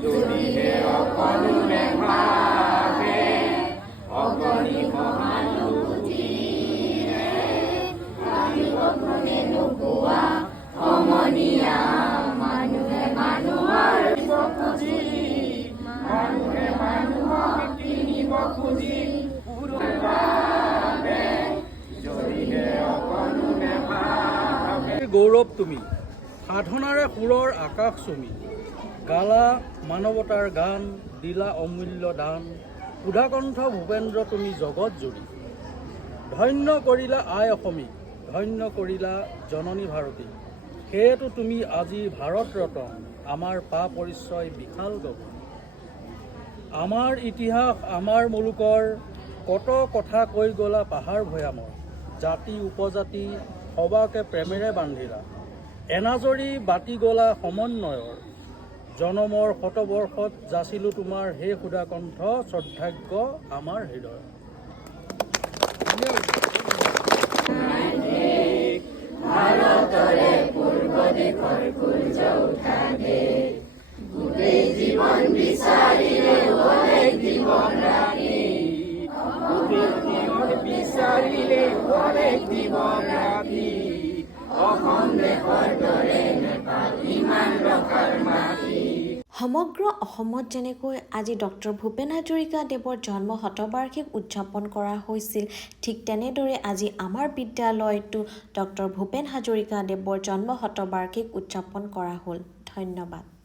যদিহে অকণো নেভাবে অগণি সহানুভূতিৰে আহিব কোনেনো কোৱা সমনীয়া মানুহে মানুহৰ খুজি মানুহে মানুহক কিনিব খুজি যদিহে অকণো নেভাবে গৌৰৱ তুমি সাধনাৰে সুৰৰ আকাশ চুমি গালা মানৱতাৰ গান দিলা অমূল্য দান সুধাকণ্ঠ ভূপেন্দ্ৰ তুমি জগত জুৰি ধন্য কৰিলা আই অসমীক ধন্য কৰিলা জননী ভাৰতী সেয়েতো তুমি আজি ভাৰত ৰত্ন আমাৰ পা পৰিচয় বিশাল গগন আমাৰ ইতিহাস আমাৰ মুলুকৰ কত কথা কৈ গলা পাহাৰ ভৈয়ামৰ জাতি উপজাতি সবাকে প্ৰেমেৰে বান্ধিলা এনাজৰী বাতি গলা সমন্বয়ৰ জনমৰ শতবৰ্ষত যাচিলো তোমাৰ হে সুধাকণ্ঠ শ্ৰদ্ধাজ্ঞ আমাৰ হৃদয় ভাৰতৰে পূৰ্ব দিশৰ সূৰ্য উঠা দেশ গোটেই জীৱন বিচাৰিলে অনেক জীৱন ৰাতি গোটেই জীৱন বিচাৰিলে অনেক জীৱন ৰাতি অসম দেশৰ দৰে নেপাল ইমান ৰসাৰ মাটি সমগ্ৰ অসমত যেনেকৈ আজি ডক্টৰ ভূপেন হাজৰিকাদেৱৰ জন্ম শতবাৰ্ষিক উদযাপন কৰা হৈছিল ঠিক তেনেদৰে আজি আমাৰ বিদ্যালয়তো ডক্টৰ ভূপেন হাজৰিকাদেৱৰ জন্ম শতবাৰ্ষিক উদযাপন কৰা হ'ল। ধন্যবাদ।